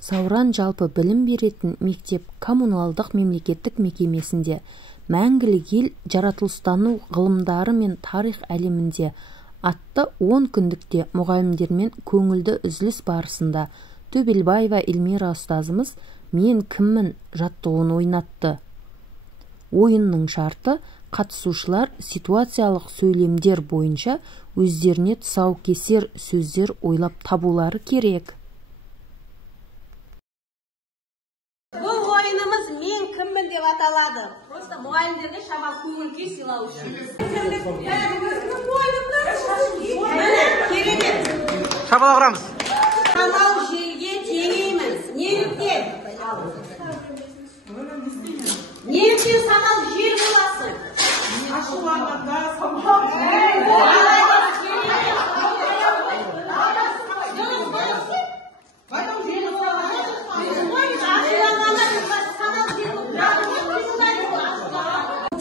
Сауран жалпы білім беретін мектеп коммуналдық мемлекеттік мекемесінде мәңгілік ел жаратылыстану ғылымдары мен тарих әлемінде атты 10 күндікте мұғалімдермен көңілді үзіліс барысында Төбелбаева Эльмира ұстазымыз «Мен кіммін» жаттығуын ойнатты. Ойынның шарты қатысушылар ситуациялық сөйлемдер бойынша өздеріне тұсаукесер сөздер ойлап табулары керек. Бұл ойынымыз «Мен кіммін» деп аталады. Просто мұғалімдерге шамал көңіл-күй сыйлау үшін. Шабала құрамыз. Самал желге теңейміз. Неліктен? Неліктен самал жел боласың? Ашуланғанда самал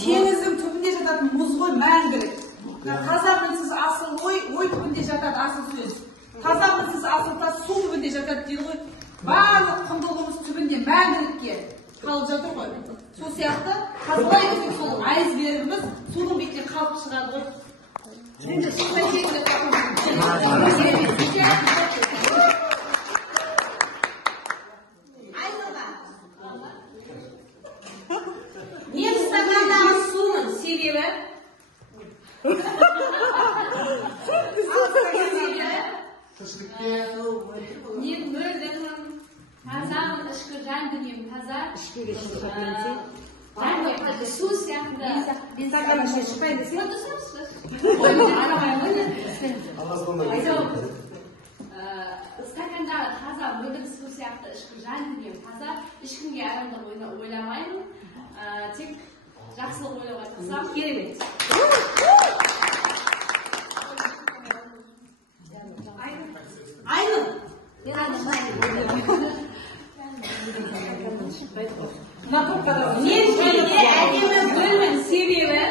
Теңіздің түбінде жататын мұз ғой мәңгілік. Таза-мінсіз асыл ой түбінде жатады асыл сөз. Таза-мінсіз асыл тас су түбінде жатады дейді ғой. Барлық құндылығымыз түбінде мәңгілікке қалып жатыр ғой. Сол сияқты қазбай деген сол айсбергіміз судың бетіне қалып шығады ғой. Мен стагандағы сумын, себебі мен мөлдірмін, тазамын, ішкі жан дүнием таза. Су сияқты. Мен стаканын шешпейді сен? Стакандағы таза мөлдір су сияқты ішкі жан дүнием таза. Ешкімге арамдық ойламаймын. Тек жақсылық ойлауға тырысам. керемет. Айнұр. Мен желге әдемі гүлмін, себебі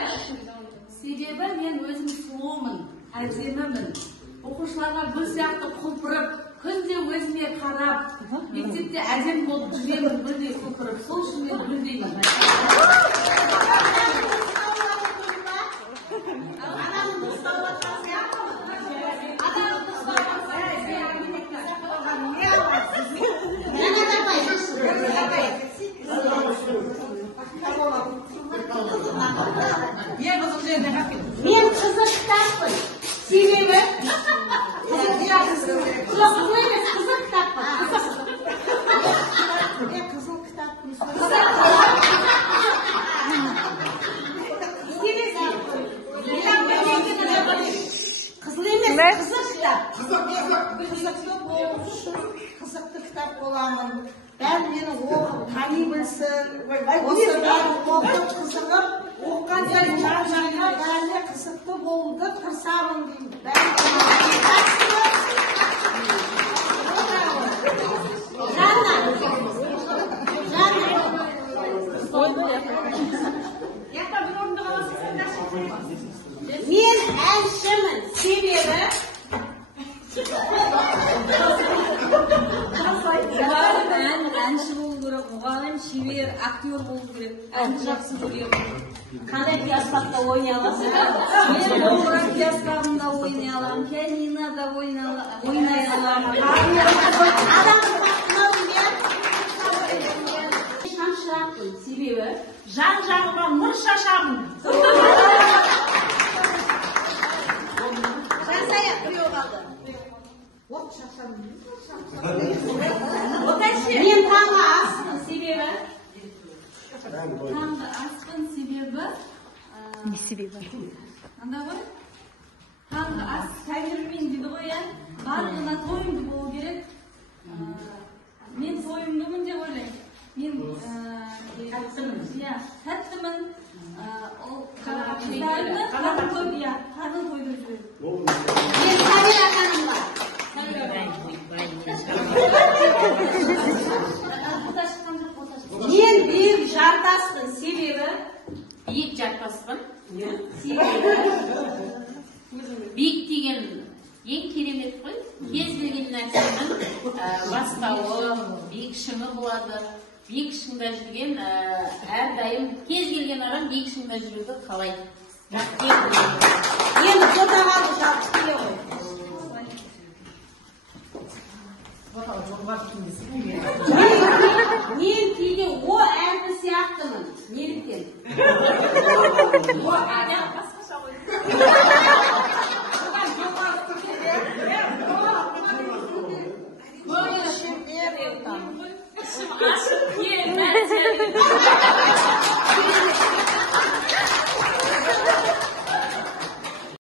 мен өзім сұлумын, әдемімін. Оқушыларға гүл сияқты құлпырып, күнде өзіме қарап, мектепте әдем болып жүремін, гүлдей құлпырып, сол үшін мен гүлдеймін. мен қызық кітаппын, себебі қызық кітаппын. Қызыл кітаппын. Қызыл емес, қызық кітап. Қызықты кітап боламын. Бәрі мені оқып, тани білсін. Осы бәрі оқып, қызығып, оққан сайын жан-жағына бәріне қызықты болуды тырысамын деймін. Мен әншімін, себебі әнші болу керек, мұғалім, шебер, актер болу керек, әнді жақсы көрем. қандай пиаспақта ойнай аласың? Мен домбыра пиаспағында ойнай аламын, пианинода ойнай аламын. Шамшырақпын, себебі Жан-жағыма нұр шашамын. Жансая біреу қалды. Мен таңғы аспын, себебі Таңғы аспын себебі Не себебі? анда ғой, таңғы ас тәңірмен дейді ғой, барлығына тойымды болу керек. Мен тойымдымын деп ойлаймын. Мен тәттімін. Ол қыздарымды қарның тойды жүреді. мен Сабира ханым бар. Мен биік жартаспын, себебі биік жартаспын. себебі Биік деген ең керемет қой. Кез келген нәрсе бастауы, биік шыңы болады. Биік шыңда жүрген әрдайым кез келген адам биік шыңда жүруді қалайды. Енді фотоға жалпы келе ғой. Мен кейде о әрпі сияқтымын. Неліктен? О әрпі басқаша ғой. Ішім ашып